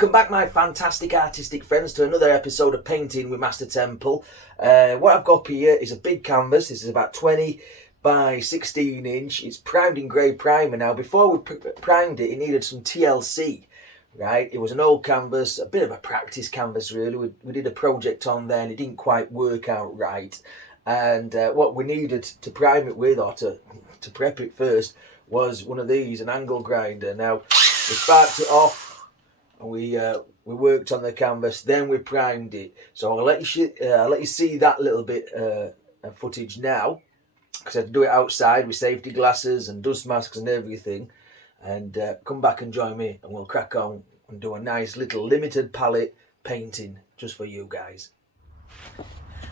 Welcome back, my fantastic artistic friends, to another episode of Painting with Master Temple. What I've got here is a big canvas. This is about 20 by 16 inch. It's primed in grey primer. Now, before we primed it, it needed some TLC, right? It was an old canvas, a bit of a practice canvas, really. We did a project on there and it didn't quite work out right. And what we needed to prime it with, or to prep it first, was one of these, an angle grinder. Now, we sparked it off. We worked on the canvas, then we primed it. So I'll let you see that little bit of footage now, because I had to do it outside with safety glasses and dust masks and everything. And come back and join me, and we'll crack on and do a nice little limited palette painting just for you guys.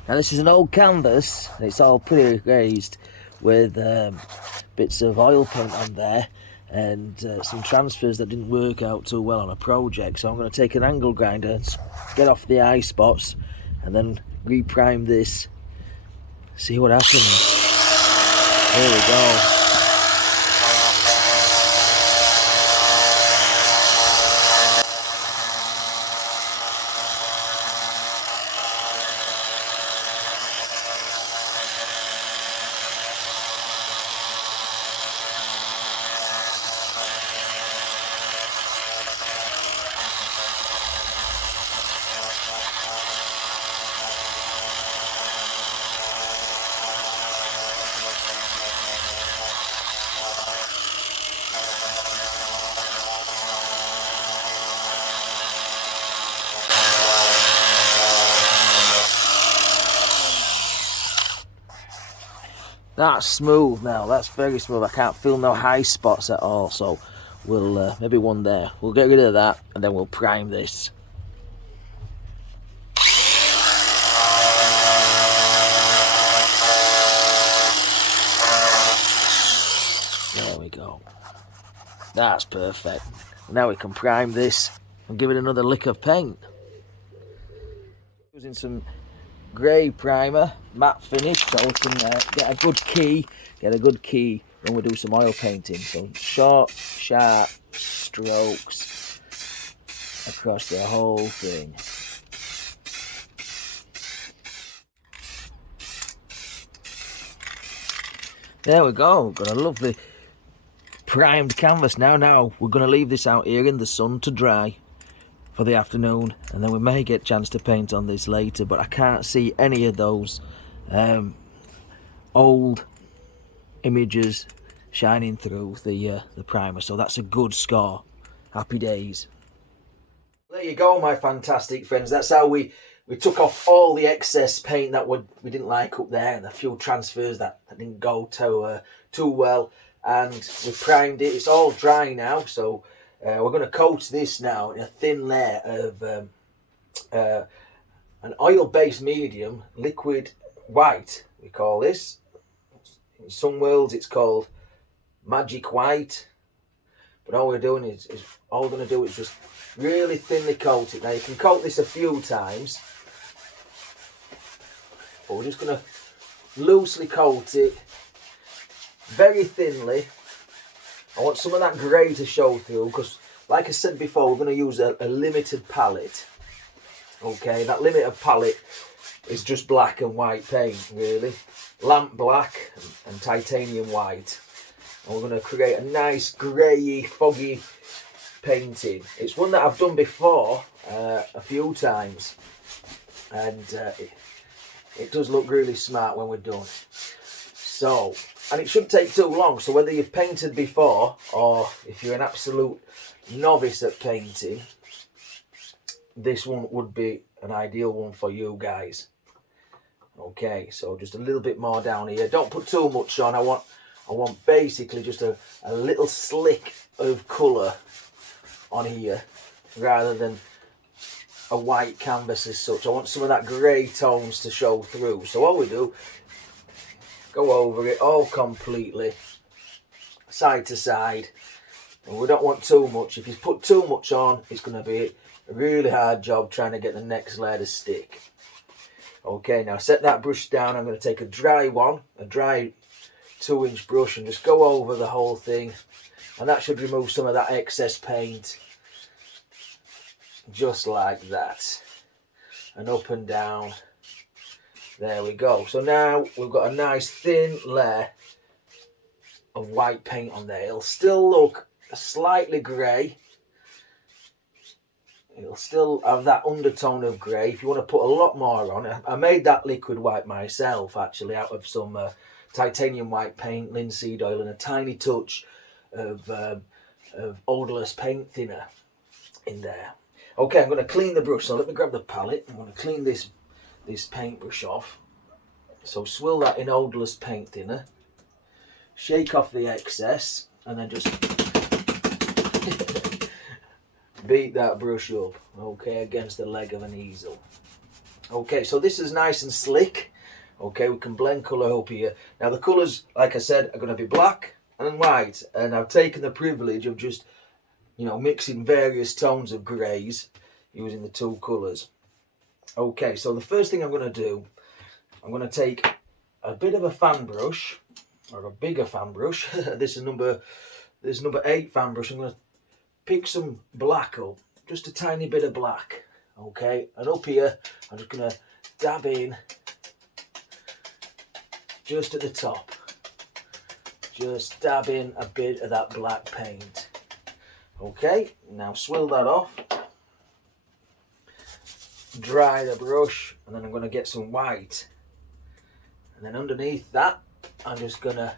Now this is an old canvas. It's all pretty raised with bits of oil paint on there, and some transfers that didn't work out too well on a project. So I'm going to take an angle grinder and get off the eye spots and then reprime this, see what happens. There we go. That's smooth now, that's very smooth. I can't feel no high spots at all, so we'll, maybe one there. We'll get rid of that and then we'll prime this. There we go. That's perfect. Now we can prime this and give it another lick of paint. Using some grey primer, matte finish, so we can get a good key when we do some oil painting. So short, sharp strokes across the whole thing. There we go, got a lovely primed canvas now. Now we're going to leave this out here in the sun to dry for the afternoon, and then we may get a chance to paint on this later, but I can't see any of those old images shining through the primer, so that's a good score. Happy days. There you go, my fantastic friends. That's how we took off all the excess paint that we didn't like up there, and a few transfers that didn't go too well, and we primed it. It's all dry now, so we're going to coat this now in a thin layer of an oil-based medium, liquid white, we call this. In some worlds it's called magic white, but all we're doing is just really thinly coat it. Now you can coat this a few times, but we're just going to loosely coat it very thinly. I want some of that grey to show through, because like I said before, we're going to use a limited palette. Okay, that limited palette is just black and white paint, really. Lamp black and titanium white. And we're going to create a nice grey, foggy painting. It's one that I've done before a few times, and it does look really smart when we're done. So, and it shouldn't take too long, so whether you've painted before or if you're an absolute novice at painting, this one would be an ideal one for you guys. Okay, so just a little bit more down here. Don't put too much on. I want basically just a little slick of colour on here rather than a white canvas as such. I want some of that grey tones to show through. So all we do, go over it all completely, side to side, and we don't want too much. If you put too much on, it's going to be a really hard job trying to get the next layer to stick. Okay, now set that brush down. I'm going to take a dry 2-inch brush and just go over the whole thing, and that should remove some of that excess paint. just like that, and up and down. There we go. So now we've got a nice thin layer of white paint on there. It'll still look slightly grey. It'll still have that undertone of grey. If you want to put a lot more on, I made that liquid white myself actually out of some titanium white paint, linseed oil, and a tiny touch of odorless paint thinner in there. Okay, I'm going to clean the brush. So let me grab the palette. I'm going to clean this paintbrush off. So swill that in odorless paint thinner. Shake off the excess, and then just beat that brush up, okay, against the leg of an easel. Okay, so this is nice and slick. Okay, we can blend colour up here. Now the colours, like I said, are going to be black and white, and I've taken the privilege of just, mixing various tones of greys using the two colours. Okay, so the first thing I'm going to do, I'm going to take a bit of a fan brush, or a bigger fan brush. This is number 8 fan brush. I'm going to pick some black up, just a tiny bit of black, okay, and up here I'm just going to dab in just at the top, just dab in a bit of that black paint. Okay, now swill that off, dry the brush, and then I'm going to get some white, and then underneath that I'm just going to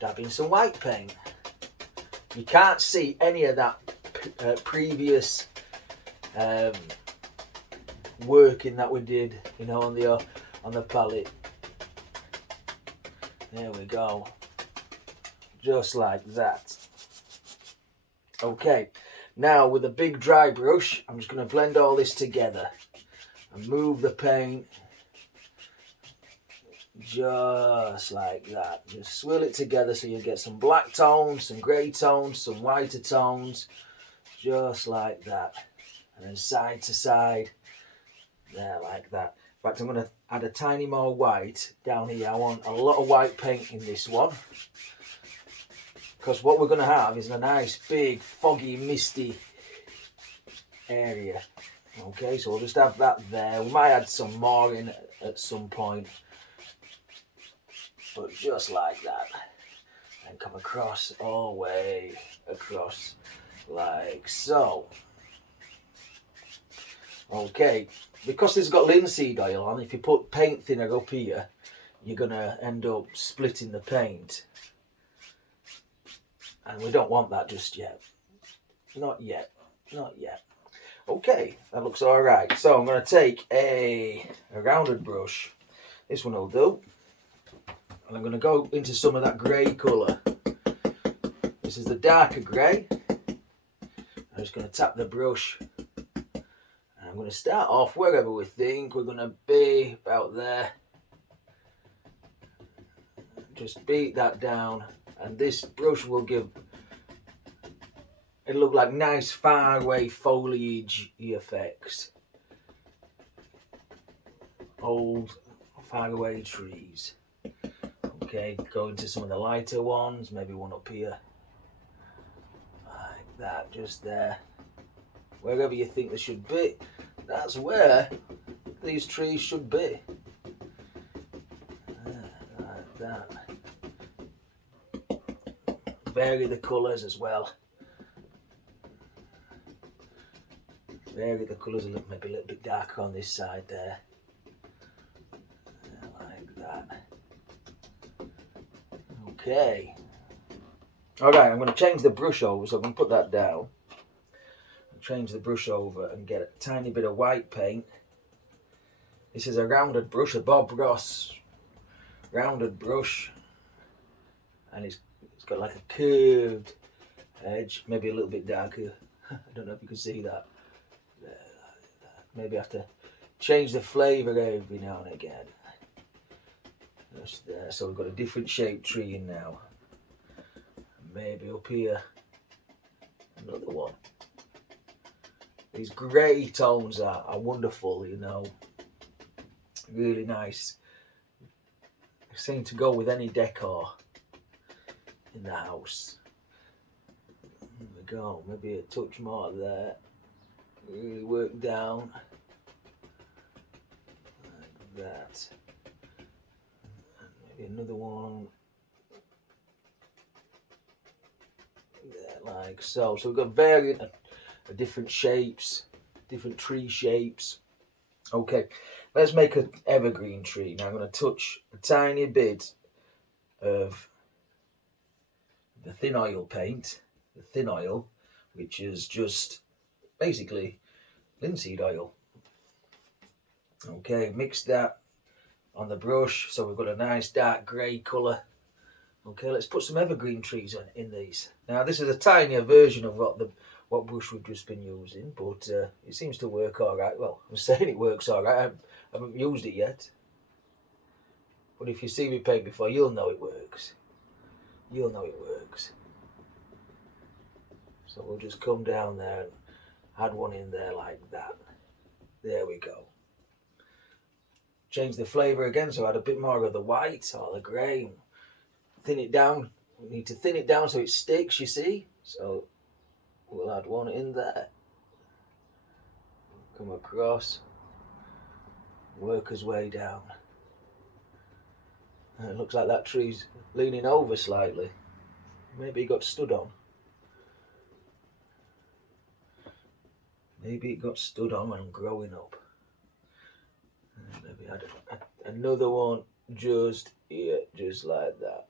dab in some white paint. You can't see any of that previous working that we did, on the palette. There we go, just like that. Okay, now with a big dry brush, I'm just going to blend all this together and move the paint just like that. Just swirl it together so you get some black tones, some grey tones, some whiter tones, just like that. And then side to side, there, like that. In fact, I'm going to add a tiny more white down here. I want a lot of white paint in this one, because what we're going to have is a nice big foggy misty area. Okay, so we'll just have that there. We might add some more in at some point, but just like that, and come across, all the way across, like so. Okay, because this has got linseed oil on, if you put paint thinner up here, you're going to end up splitting the paint, and we don't want that just yet. Not yet, not yet. Okay, that looks all right. So I'm going to take a rounded brush. This one will do. And I'm going to go into some of that grey colour. This is the darker grey. I'm just going to tap the brush. And I'm going to start off wherever we think we're going to be, about there. Just beat that down. And this brush will give, it'll look like nice far away foliage effects. Old far away trees. Okay, go into some of the lighter ones, maybe one up here, like that, just there. Wherever you think they should be, that's where these trees should be. Like that. Vary the colours as well. Vary the colours a little, maybe a little bit darker on this side there. Like that. Okay. Alright, I'm going to change the brush over, so I'm going to put that down. Change the brush over and get a tiny bit of white paint. This is a rounded brush, a Bob Ross rounded brush. And it's got like a curved edge, maybe a little bit darker. I don't know if you can see that. Maybe I have to change the flavour every now and again. Just there, so we've got a different shaped tree in now. Maybe up here, another one. These grey tones are wonderful, really nice. They seem to go with any decor in the house. There we go, maybe a touch more there. Really work down like that. And maybe another one there, like so. So we've got variant of different shapes, different tree shapes. Okay, let's make an evergreen tree. Now I'm going to touch a tiny bit of the thin oil paint, the thin oil, which is just basically linseed oil. Okay, mix that on the brush so we've got a nice dark grey colour. Okay, let's put some evergreen trees in these. Now this is a tinier version of what brush we've just been using, but it seems to work all right. Well, I'm saying it works all right. I haven't used it yet, but if you see me paint before, you'll know it works. You'll know it works. So we'll just come down there and add one in there like that. There we go. Change the flavour again, so add a bit more of the white or the grey. Thin it down. We need to thin it down so it sticks, you see. So we'll add one in there. Come across. Work his way down. And it looks like that tree's leaning over slightly. Maybe it got stood on. Maybe it got stood on when growing up. And maybe add another one just here, just like that.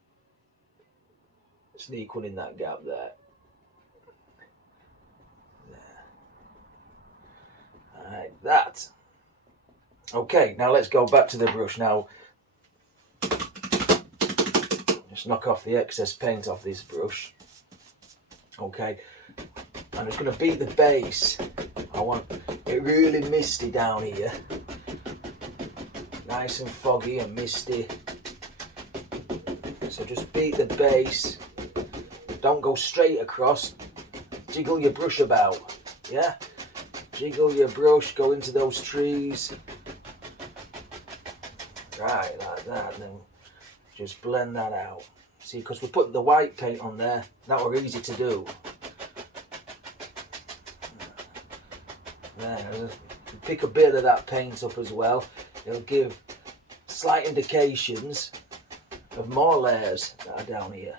Sneak one in that gap there. Like that. Okay, now let's go back to the brush. Now, just knock off the excess paint off this brush. Okay, I'm just going to beat the base. I want it really misty down here. Nice and foggy and misty. So just beat the base. Don't go straight across. Jiggle your brush about. Yeah? Jiggle your brush, go into those trees. Right, like that. And then just blend that out. See, because we put the white paint on there, that were easy to do. There, pick a bit of that paint up as well. It'll give slight indications of more layers that are down here.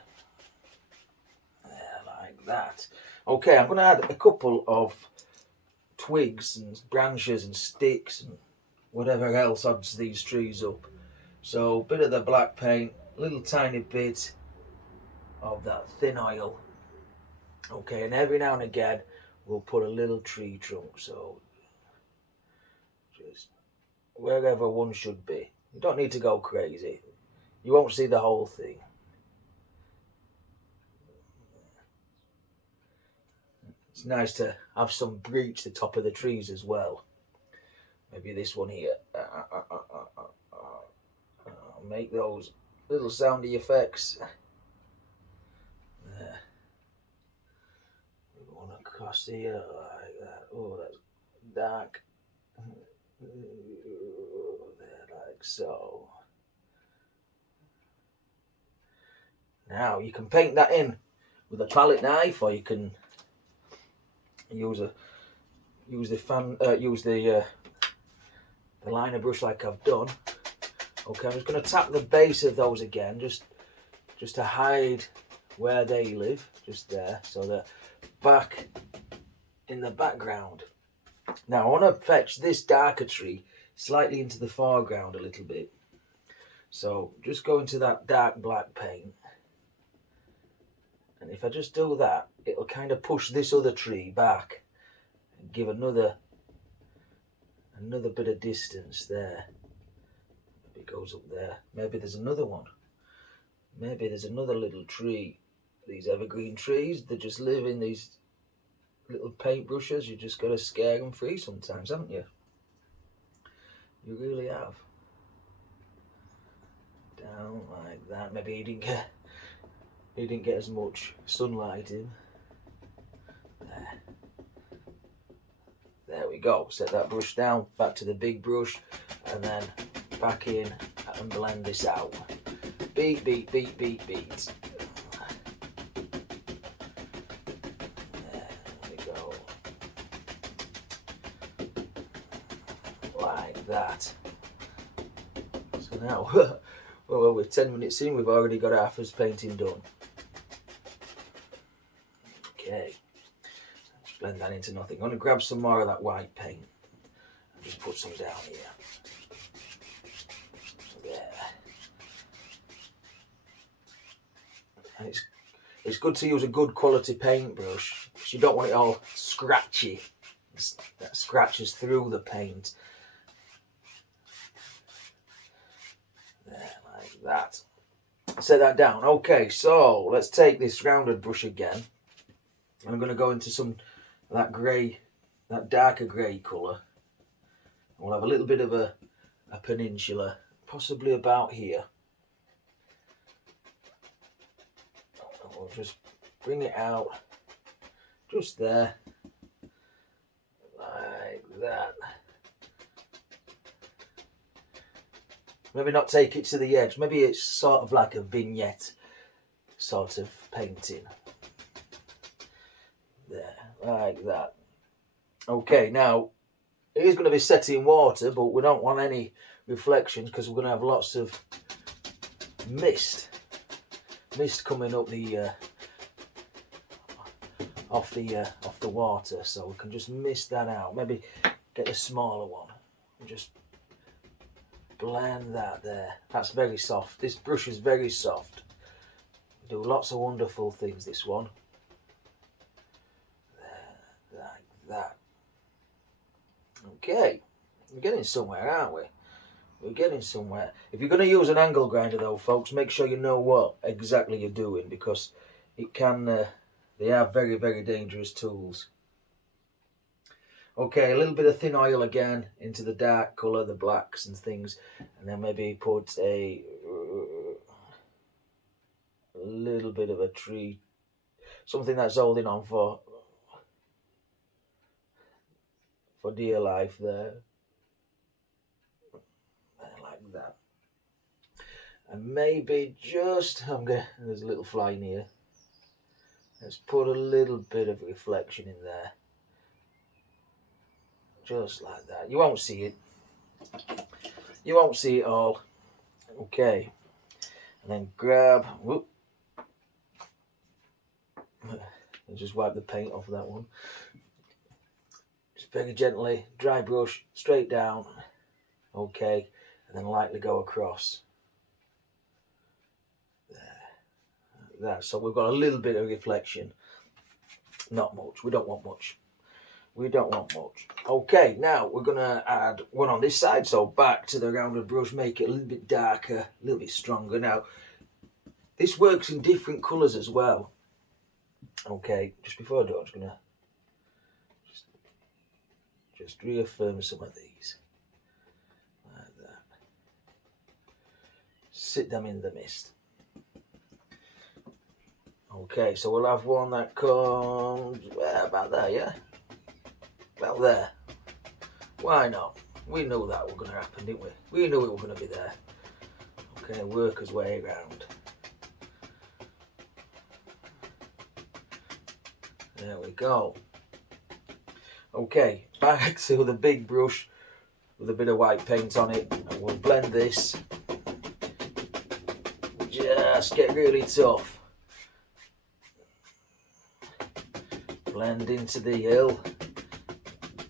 There, like that. Okay, I'm going to add a couple of twigs and branches and sticks and whatever else adds these trees up. So a bit of the black paint, a little tiny bit of that thin oil. Okay, and every now and again we'll put a little tree trunk, so just wherever one should be. You don't need to go crazy. You won't see the whole thing. It's nice to have some breach the top of the trees as well. Maybe this one here. Make those little soundy effects. There. One across here like that. Oh, that's dark. There, like so. Now you can paint that in with a palette knife, or you can use the liner brush like I've done. Okay, I'm just going to tap the base of those again, just to hide where they live, just there, so they're back in the background. Now I want to fetch this darker tree slightly into the foreground a little bit. So just go into that dark black paint, and if I just do that, it'll kind of push this other tree back and give another bit of distance there. Maybe it goes up there. Maybe there's another one. Maybe there's another little tree. These evergreen trees, they just live in these little paintbrushes. You just got to scare them free sometimes, haven't you? You really have. Down like that. Maybe he didn't get as much sunlight in. There we go. Set that brush down, back to the big brush, and then back in and blend this out. Beat, beat, beat, beat, beat. There we go. like that. So now, well, we're 10 minutes in, we've already got half his painting done. Okay, let's blend that into nothing. I'm going to grab some more of that white paint and just put some down here. There. And it's good to use a good quality paintbrush, because you don't want it all scratchy. That scratches through the paint. There, like that. Set that down. Okay, so let's take this rounded brush again. I'm going to go into some of that grey, that darker grey colour. We'll have a little bit of a peninsula, possibly about here. We'll just bring it out, just there, like that. Maybe not take it to the edge. Maybe it's sort of like a vignette sort of painting. There, like that. Okay, now it is going to be set in water, but we don't want any reflections because we're going to have lots of mist coming up the off the water, so we can just mist that out. Maybe get a smaller one and just blend that there. That's very soft. This brush is very soft. Do lots of wonderful things, this one. There, like that. Okay, we're getting somewhere, aren't we? We're getting somewhere. If you're going to use an angle grinder though, folks, make sure you know what exactly you're doing, because it can, they are very, very dangerous tools. Okay, a little bit of thin oil again into the dark colour, the blacks and things, and then maybe put a little bit of a tree, something that's holding on for dear life there. Like that. And maybe just, there's a little fly in here. Let's put a little bit of reflection in there. Just like that. You won't see it. You won't see it all. Okay. And then grab, whoop. And just wipe the paint off that one. Just very gently, dry brush, straight down. Okay. And then lightly go across. There. So we've got a little bit of reflection. Not much. We don't want much. We don't want much. Okay, now we're going to add one on this side. So back to the rounded brush, make it a little bit darker, a little bit stronger. Now, this works in different colours as well. Okay, just before I do, I'm just going to just reaffirm some of these. Like that. Sit them in the mist. Okay, so we'll have one that comes about there, yeah? About there. Why not? We knew that was going to happen, didn't we? We knew it was going to be there. Okay, work his way around. There we go. Okay, back to the big brush with a bit of white paint on it, and we'll blend this. Just get really tough. Blend into the hill,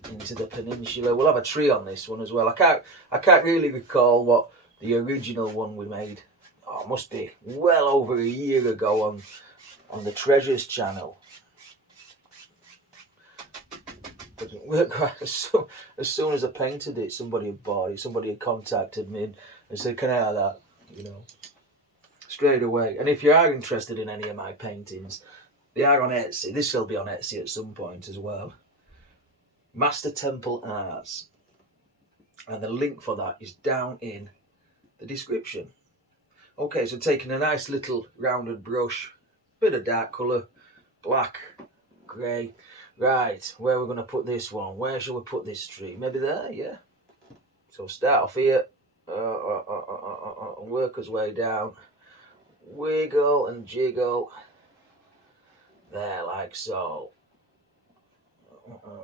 into the peninsula. We'll have a tree on this one as well. I can't really recall what the original one we made. Oh, it must be well over a year ago on the Treasures channel. But it worked quite as soon as I painted it, somebody had bought it. Somebody had contacted me and said, "Can I have that?" You know, straight away. And if you are interested in any of my paintings, they are on Etsy. This will be on Etsy at some point as well. Master Temple Arts. And the link for that is down in the description. Okay, so taking a nice little rounded brush, bit of dark colour, black, grey. Right, where we're going to put this one? Where shall we put this tree? Maybe there, yeah. So start off here, work his way down, wiggle and jiggle. There, like so.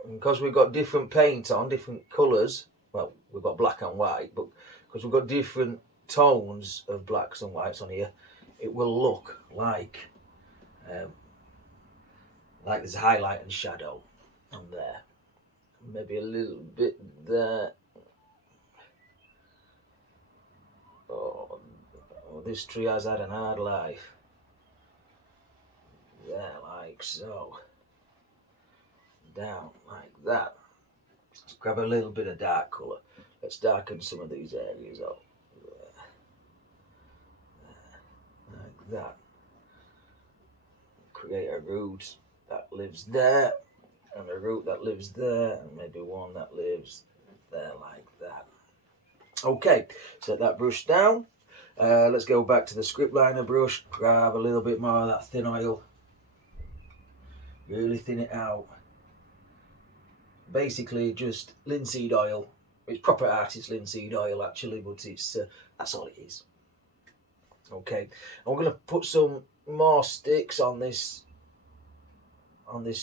Because we've got different paint on, different colours, well, we're got black and white, but because we've got different tones of blacks and whites on here, it will look like there's highlight and shadow on there. Maybe a little bit there. Oh, this tree has had an hard life. There, like so. Down like that. Let's grab a little bit of dark colour. Let's darken some of these areas up. There. Like that. Create a root that lives there, and a root that lives there, and maybe one that lives there like that. Okay, set that brush down. Let's go back to the script liner brush, grab a little bit more of that thin oil, really thin it out. Basically just linseed oil. It's proper artist linseed oil actually, but it's that's all it is. Okay, and we're going to put some more sticks on this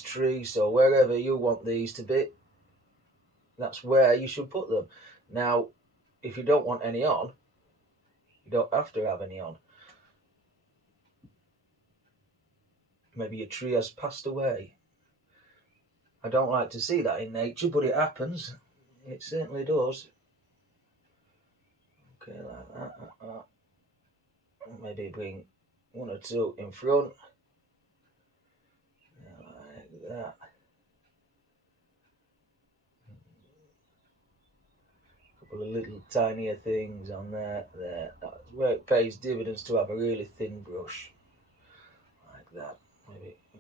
tree, so wherever you want these to be, that's where you should put them. Now, if you don't want any on, you don't have to have any on. Maybe your tree has passed away. I don't like to see that in nature, but it happens. It certainly does. Okay, like that. Maybe bring one or two in front. Like that. A couple of little tinier things on there. That's where it pays dividends to have a really thin brush. Like that. Maybe a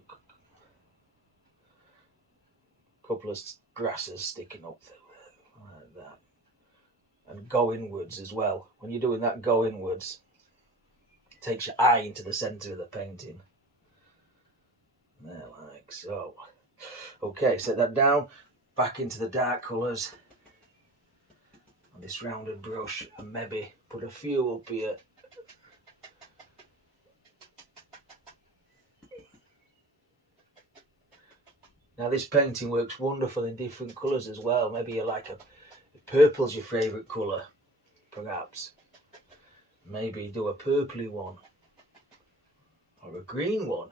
couple of grasses sticking up there. Like that. And go inwards as well. When you're doing that, go inwards. It takes your eye into the centre of the painting. There, like so. Okay, set that down. Back into the dark colours on this rounded brush, and maybe put a few up here. Now this painting works wonderful in different colours as well. Maybe you like purple's your favourite colour, perhaps. Maybe do a purpley one or a green one.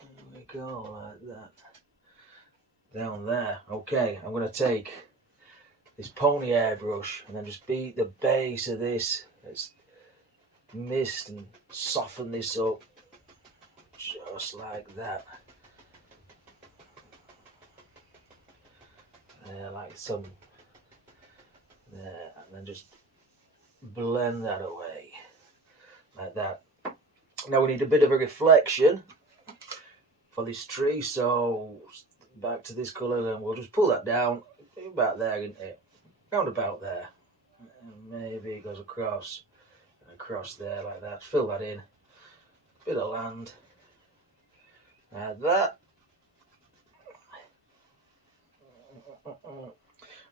There we go, like that. Down there. Okay, I'm going to take this pony airbrush and then just beat the base of this. Let's mist and soften this up. Just like that. There, like some. There, and then just blend that away. Like that. Now we need a bit of a reflection for this tree, so back to this colour, and we'll just pull that down about there, isn't it? Round about there. And maybe it goes across and across there like that. Fill that in. Bit of land. Like that.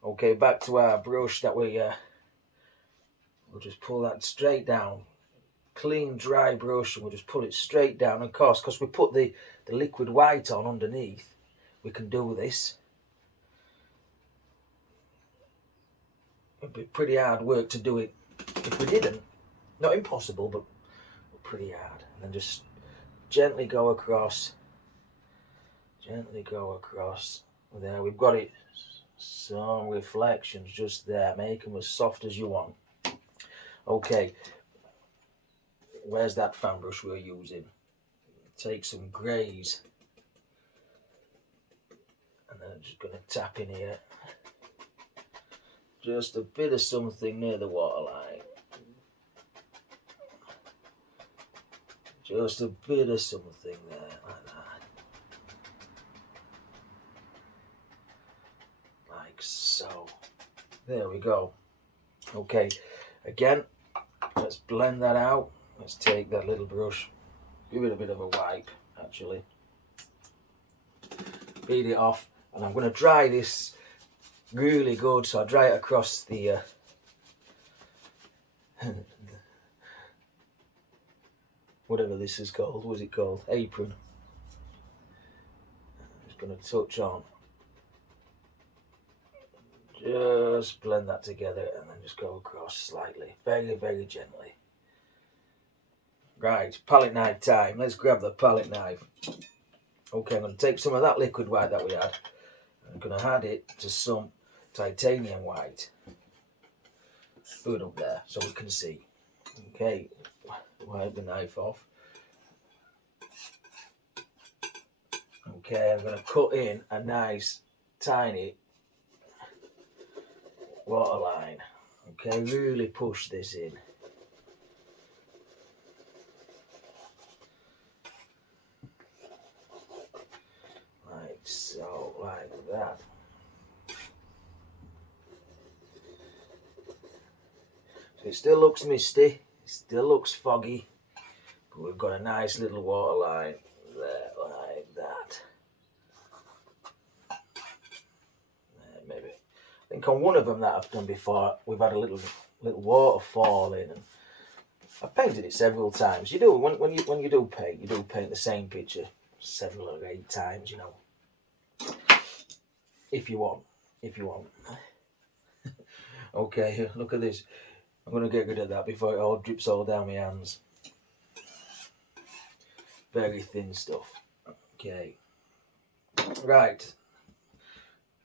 Okay, back to our brush that we'll just pull that straight down. Clean, dry brush, and we'll just pull it straight down. Of course, because we put the liquid white on underneath, we can do this. It'd be pretty hard work to do it if we didn't. Not impossible, but pretty hard. And then just gently go across. Gently go across. There, we've got it. Some reflections just there. Make them as soft as you want. Okay. Where's that fan brush we're using? Take some greys. And then I'm just going to tap in here. Just a bit of something near the waterline. Just a bit of something there, like that. Like so. There we go. Okay, again, let's blend that out. Let's take that little brush, give it a bit of a wipe, actually. Beat it off, and I'm going to dry this really good, so I dry it across the whatever this is called. What's it called? Apron. I'm just going to touch on Just blend that together and then just go across slightly, very, very gently. Right, palette knife time. Let's grab the palette knife. Okay, I'm going to take some of that liquid white that we had. I'm going to add it to some titanium white. Put it up there so we can see. Okay, wipe the knife off. Okay, I'm going to cut in a nice, tiny waterline. Okay, really push this in. Like so, like that. So it still looks misty, it still looks foggy, but we've got a nice little waterline there, like that. There, maybe. I think on one of them that I've done before, we've had a little water fall in, and I've painted it several times. You do when you do paint the same picture 7 or 8 times, you know. If you want. Okay, look at this. I'm going to get rid of that before it all drips all down my hands. Very thin stuff. Okay. Right.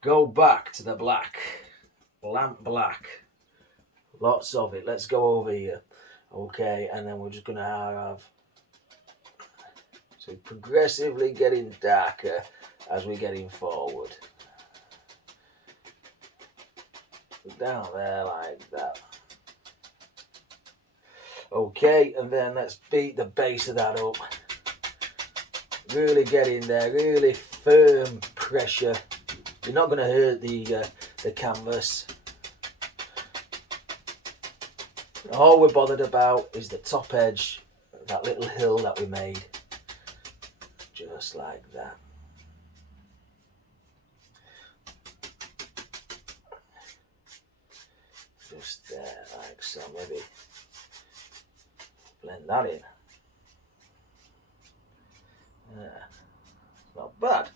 Go back to the black. Lamp black. Lots of it. Let's go over here. Okay, and then we're just going to have... So progressively getting darker as we're getting forward. Down there like that. Okay, and then let's beat the base of that up. Really get in there, really firm pressure. You're not going to hurt the canvas. All we're bothered about is the top edge, that little hill that we made. Just like that. Just there, like so. Maybe blend that in. Yeah, not bad.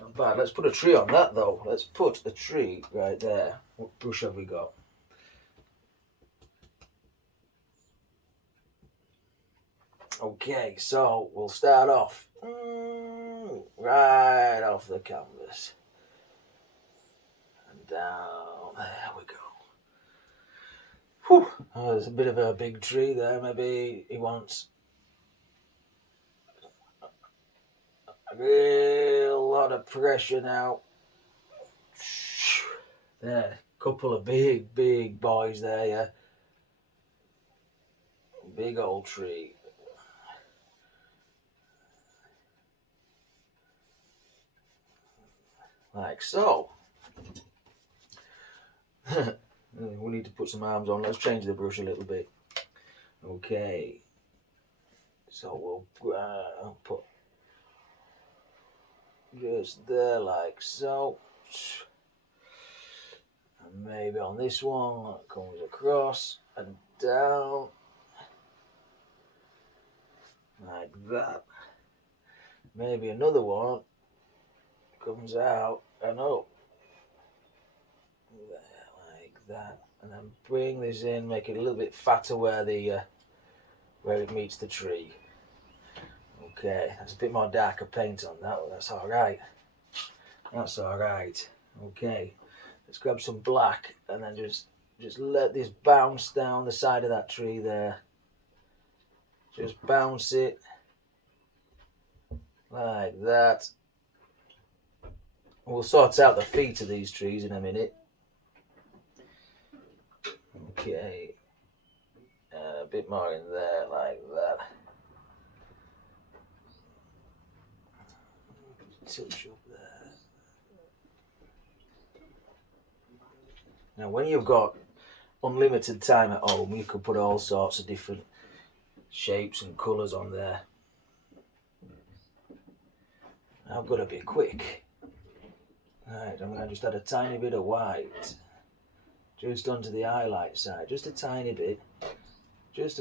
Not bad. Let's put a tree on that though. Let's put a tree right there. What brush have we got? Okay, so we'll start off right off the canvas. And down. There we go. Whew. Oh, there's a bit of a big tree there. Maybe he wants a real lot of pressure now. There, couple of big boys there, yeah. Big old tree. Like so. We need to put some arms on. Let's change the brush a little bit. Okay. So we'll put just there like so. And maybe on this one that comes across and down. Like that. Maybe another one comes out and up. There, like that. And then bring this in, make it a little bit fatter where it meets the tree. Okay, that's a bit more darker paint on that, but that's alright. That's alright. Okay, let's grab some black and then just let this bounce down the side of that tree there. Just bounce it like that. We'll sort out the feet of these trees in a minute. Okay, a bit more in there like that. Touch up there. Now when you've got unlimited time at home, you could put all sorts of different shapes and colours on there. I've got to be quick. Right, I'm going to just add a tiny bit of white just onto the highlight side, just a tiny bit, just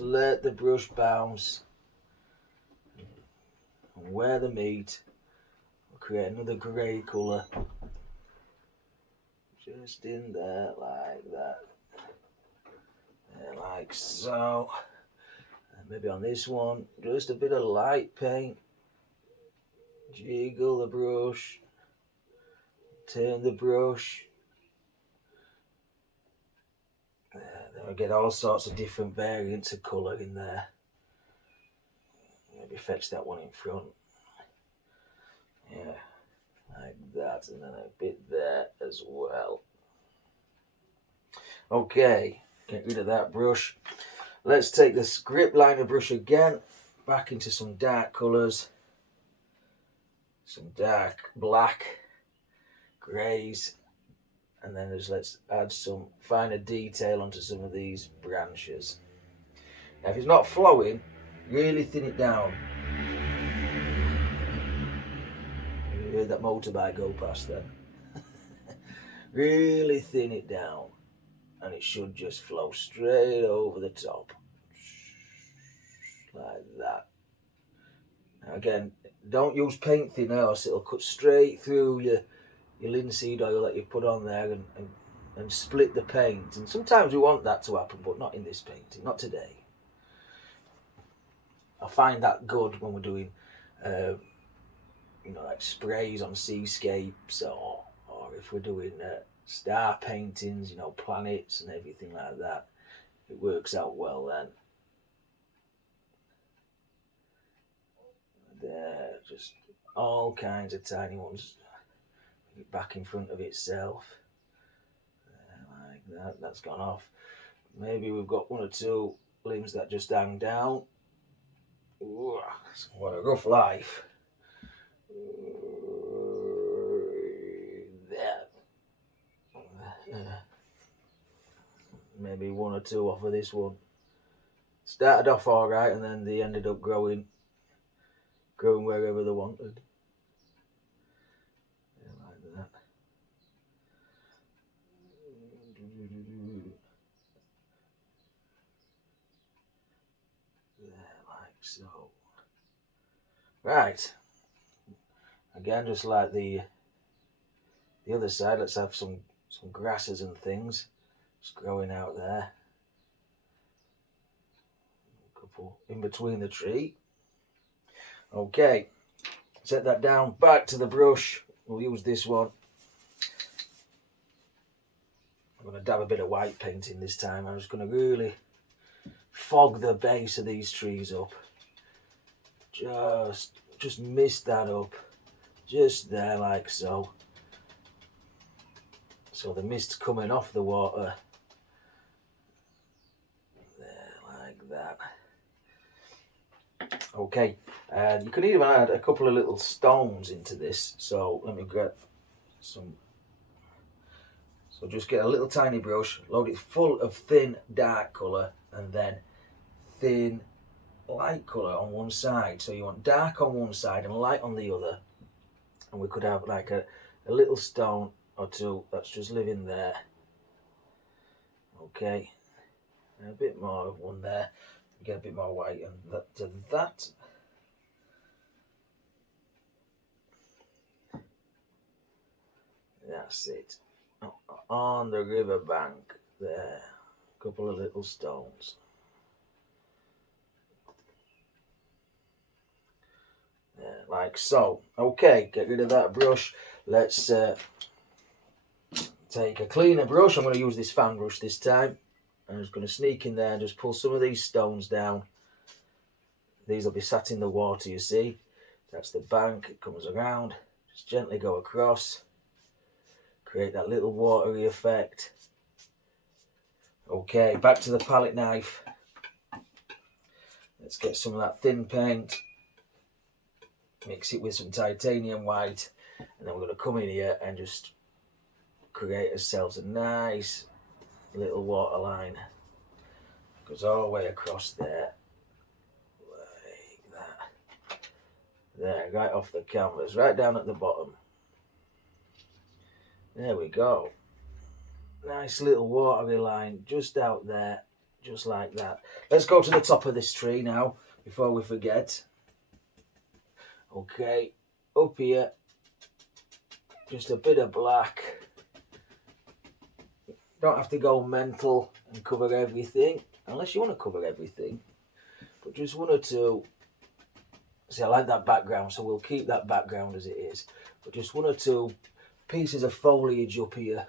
let the brush bounce, and where they meet we'll create another grey colour. Just in there like that. There, like so. And maybe on this one, just a bit of light paint. Jiggle the brush. Turn the brush. Then we get all sorts of different variants of colour in there. Maybe fetch that one in front. Yeah, like that, and then a bit there as well. Okay, get rid of that brush. Let's take this grip liner brush again, back into some dark colours. Some dark black, greys, and then let's add some finer detail onto some of these branches. Now if it's not flowing, really thin it down. You heard that motorbike go past then. Really thin it down, and it should just flow straight over the top. Like that. Now again, don't use paint thinner, else it'll cut straight through your linseed oil that you put on there and split the paint. And sometimes we want that to happen, but not in this painting, not today. I find that good when we're doing, like sprays on seascapes, or if we're doing star paintings, planets and everything like that. It works out well then. There, just all kinds of tiny ones. Back in front of itself. Like that. That's gone off. Maybe we've got one or two limbs that just hang down. Ooh, what a rough life. There. Maybe one or two off of this one. Started off alright, and then they ended up growing wherever they wanted. Like that. There, like so. Right. Again, just like the other side, let's have some grasses and things just growing out there. A couple in between the tree. Okay, set that down, back to the brush. We'll use this one. I'm going to dab a bit of white paint in this time. I'm just going to really fog the base of these trees up. Just mist that up. Just there, like so. So the mist's coming off the water. There, like that. Okay, and you can even add a couple of little stones into this. So let me get some. So just get a little tiny brush, load it full of thin dark colour, and then thin light colour on one side. So you want dark on one side and light on the other. And we could have like a little stone or two that's just living there. Okay, and a bit more of one there. Get a bit more white, and that. That's it. On the river bank there, a couple of little stones. There, like so. Okay, get rid of that brush. Let's take a cleaner brush. I'm going to use this fan brush this time. I'm just going to sneak in there and just pull some of these stones down. These will be sat in the water, you see. That's the bank. It comes around. Just gently go across. Create that little watery effect. Okay, back to the palette knife. Let's get some of that thin paint. Mix it with some titanium white. And then we're going to come in here and just create ourselves a nice little waterline. Goes all the way across there. Like that. There, right off the canvas, right down at the bottom. There we go. Nice little watery line just out there, just like that. Let's go to the top of this tree now, before we forget. Okay, up here, just a bit of black. Don't have to go mental and cover everything, unless you want to cover everything. But just one or two. See, I like that background, so we'll keep that background as it is. But just one or two pieces of foliage up here,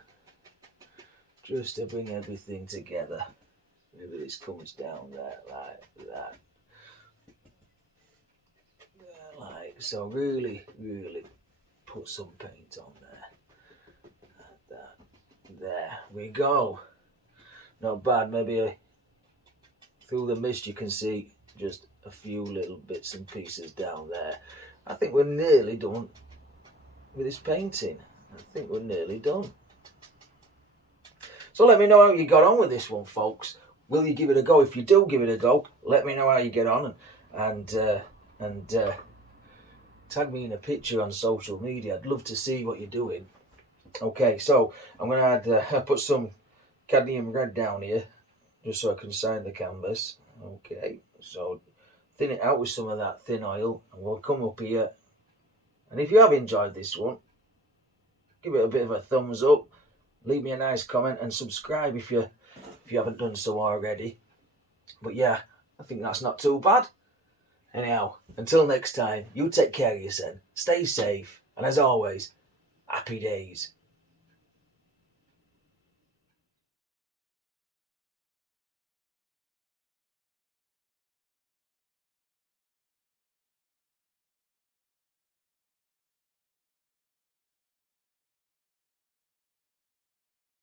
just to bring everything together. Maybe this comes down there like that. Like so. Really, really put some paint on there. Like that. There we go. Not bad. Maybe through the mist you can see just a few little bits and pieces down there. I think we're nearly done with this painting. I think we're nearly done. So let me know how you got on with this one, folks. Will you give it a go? If you do give it a go, let me know how you get on and tag me in a picture on social media. I'd love to see what you're doing. Okay, so I'm going to put some cadmium red down here just so I can sign the canvas. Okay, so thin it out with some of that thin oil and we'll come up here. And if you have enjoyed this one, give it a bit of a thumbs up, leave me a nice comment and subscribe if you haven't done so already. But yeah, I think that's not too bad. Anyhow, until next time, you take care of yourself, stay safe, and as always, happy days.